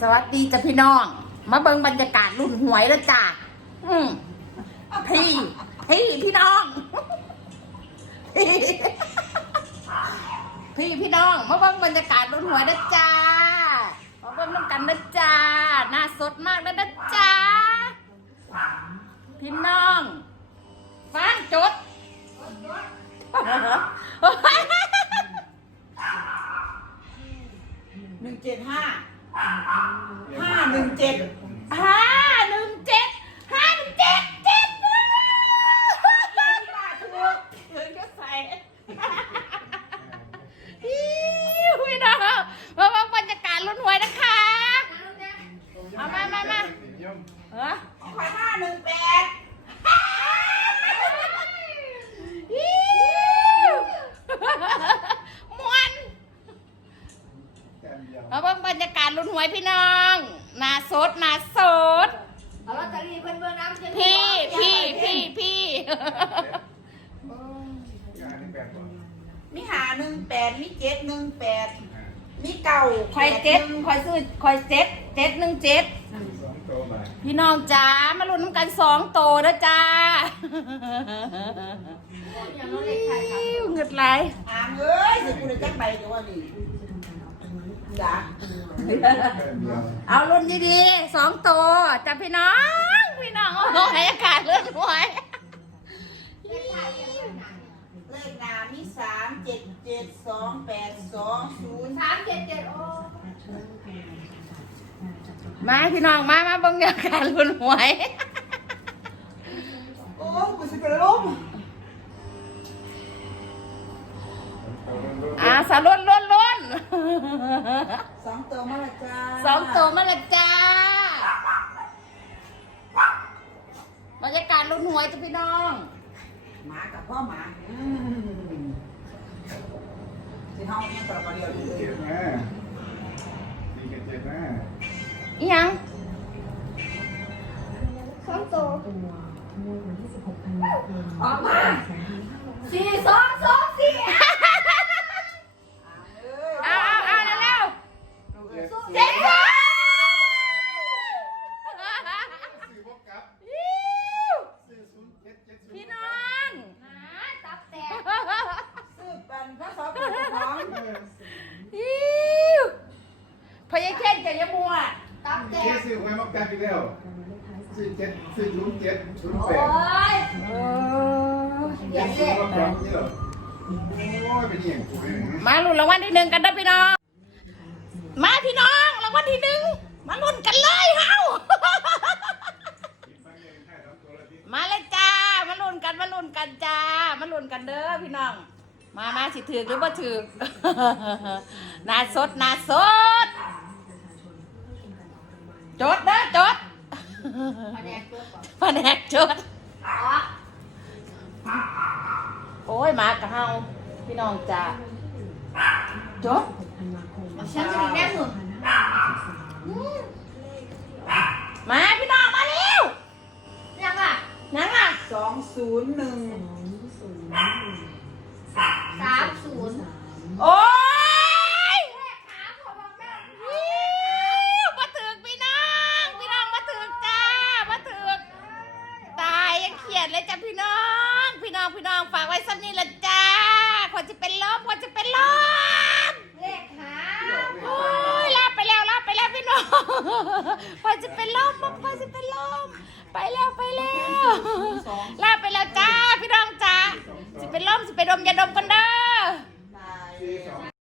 สวัสดีจ้ะพี่น้อง มาเบิ่งบรรยากาศรุ่นหวยแล้วจ้ะอืมพี่ พี่พี่น้อง พี่พี่น้อง มาเบิ่งบรรยากาศรุ่นหวยนะจ้ามาเบิ่งน้ำกันนะจ้าหน้าสดมากแล้วนะจ้าพี่น้องฟังจด หนึ่งเจ็ดห้า หนึ่งเจ็ดห้าหนึ่งเจ็ดห้าหนึ่งเจ็ดเจ็ดเงินก็ใส่อิ๊วพี่น้องมาฟังบรรยากาศลุ้นหวยนะคะเอามามามาเออของข่อยห้าหนึ่งแปดมวนมาเบิ่งบรรยากาศลุ้นหวยพี่น้อง หนาสดหนาสด เอาลอตเตอรี่เพื่อนเพื่อนน้ำพี่พี่พี่พี่มีหาหนึ่งแปดมีเจ็ดหนึ่งแปดมีเก่าคอยเจ็ดคอยซื้อคอยเจ็ดเจ็ดหนึ่งเจ็ดพี่น้องจ้ามาลุ้นน้ำกันสองโตนะจ้าอย่างน้อยเลขไทยครับอิ๊วเงิดไหล อ่างเอ้ยสิกูเลยจักใบเดี๋ยวว่าดิ จ้าเอาลุ้นดีๆสองโตจ้าพี่น้อง พี่น้องโอ้โหอากาศเลื่อนหวยเลขไทยยังไงนะเลขหนามีสามเจ็ดเจ็ดสองแปดสองศูนย์สามเจ็ดเจ็ดโอ้มาพี่น้องมามาเบิ่งบรรยากาศลุ้นหวยโอ้กูสิเป็นลมอ่าสาลุ้นลุ้นลุ้นสอง ตัวมาละจ้าสองโตมาและจ้าบรรยากาศลุ้นหวยจ้ะพี่น้องหมากับพ่อหมาอืมสิเฮาเนี่ยต่อไปเดียวเลยเจ็ดนะสี่กับเจ็ดนะอีหยังสองตัวออกมาสี่สองสองสี่ เอาเอาเอาเร็ว เจ็ดๆเจ็ดสองสี่บวกกับสี่ศูนย์เจ็ดเจ็ดศูนย์พี่น้องตับแตกซื้อเป็นพระสอบเป็นของอิ๊วพยาเคนกับยามัวตับแตเจ็กดสี่หวยมากับอีกแล้วสี่เจ็ดสี่ศูนย์เจ็ดศูนย์โอ้แปดยเจ็ดสี่มากับนี่เหรอโอ้ยเป็นอย่างกูเนี่ยมาลุ้นรางวัลที่หนึ่งกันนะพี่น้อง มาพี่น้องรางวัลที่หนึ่งมาลุ้นกันเลยเฮามาเลยจ้า มาลุ้นกัน มาลุ้นกันจ้า มาลุ้นกันเด้อพี่น้อง มามาสิถือหรือว่าถือนาสดนาสด จดเด้อจดคะแนนเพื่อนก่อนแผนกจดโอ้ยมากระเฮาพี่น้องจ้าจดฉันจะมีแม่หนุน มาพี่น้องมาเร็วยังอะนังอะสองศูนย์หนึ่งสามศูนย์โอ้ยขาขอบอกแม่อิ๊วมาถึงพี่น้อง พี่น้องมาถึงจ้ามาถึงตายยังเขียนเลยจ้ะพี่น้อง พี่น้องพี่น้องฝากไว้สักนี้ละจ้าคนจะเป็นลมคนจะเป็นลม พอจะเป็นลมพปจะเป็นลมไปแล้วไปแล้วลาไปแล้วจ้าพี่น้องจ้าจะเป็นลมจะไปดมยาดมกันเด้อ